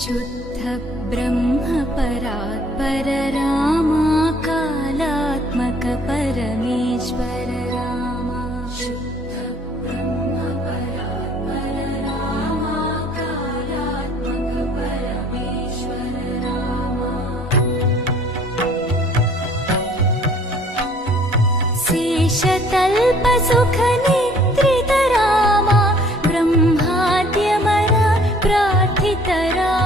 शुद्ध ब्रह्म परात्पर रामा कालात्मक परमेश्वर रामा शुद्ध ब्रह्म परात्पर रामा कालात्मक परमेश्वर रामा शेषतल्प सुख निद्रित रामा ब्रह्माद्यमरा प्रार्थित रामा